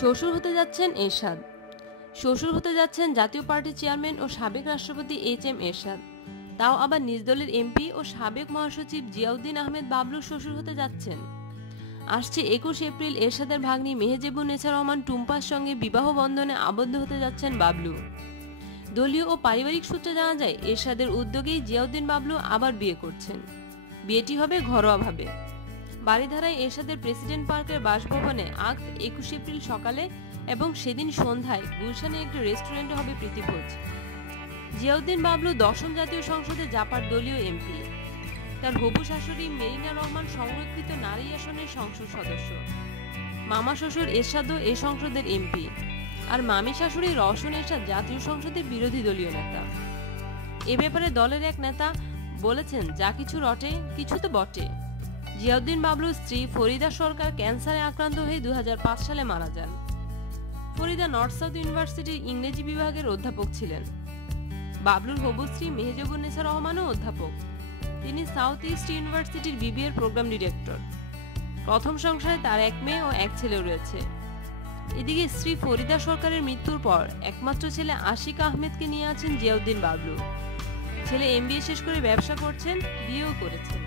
শ্বশুর হতে যাচ্ছেন এরশাদ। শ্বশুর হতে যাচ্ছেন জাতীয় পার্টির চেয়ারম্যান ও সাবেক রাষ্ট্রপতি এইচ এম এরশাদ। তাও আবার নিজ দলের এমপি ও সাবেক মহাসচিব জিয়াউদ্দিন আহমেদ বাবলু শ্বশুর হতে যাচ্ছেন। আসছে একুশ এপ্রিল এরশাদের ভাগ্নি মেহেজেবুন নেছা রহমান টুম্পার সঙ্গে বিবাহ বন্ধনে আবদ্ধ হতে যাচ্ছেন বাবলু। দলীয় ও পারিবারিক সূত্রে জানা যায়, এরশাদের উদ্যোগেই জিয়াউদ্দিন বাবলু আবার বিয়ে করছেন। বিয়েটি হবে ঘরোয়াভাবে। বাড়িধারায় এরশাদের প্রেসিডেন্ট পার্কের বাসভবনে আগ একুশ এপ্রিল সকালে এবং সেদিন সন্ধ্যায় গুলশানে একটি রেস্টুরেন্টে হবে প্রীতিভোজ। জিয়াউদ্দিন বাবলু দশম জাতীয় সংসদে জাপার দলীয় এমপি। তার হবু শাশুড়ি মেরিনা রহমান সংরক্ষিত নারী আসনের সংসদ সদস্য। মামা শ্বশুর এরশাদও এ সংসদের এমপি। আর মামি শাশুড়ি রওশন এরশাদ জাতীয় সংসদের বিরোধী দলীয় নেতা। এ ব্যাপারে দলের এক নেতা বলেছেন, যা কিছু রটে, কিছু তো বটে। জিয়াউদ্দিন বাবলুর স্ত্রী ফরিদা সরকার ক্যান্সারে আক্রান্ত হয়ে দু হাজার পাঁচ সালে মারা যান। ফরিদা নর্থ সাউথ ইউনিভার্সিটির ইংরেজি বিভাগের অধ্যাপক ছিলেন। বাবলুর হবু স্ত্রী মেহেজবুন্নেসা রহমানও অধ্যাপক। তিনি সাউথ ইস্ট ইউনিভার্সিটির বিবিএর প্রোগ্রাম ডিরেক্টর। প্রথম সংসারে তার এক মেয়ে ও এক ছেলেও রয়েছে। এদিকে স্ত্রী ফরিদা সরকারের মৃত্যুর পর একমাত্র ছেলে আশিক আহমেদকে নিয়ে আছেন জিয়াউদ্দিন বাবলু। ছেলে এমবিএ শেষ করে ব্যবসা করছেন, বিয়েও করেছেন।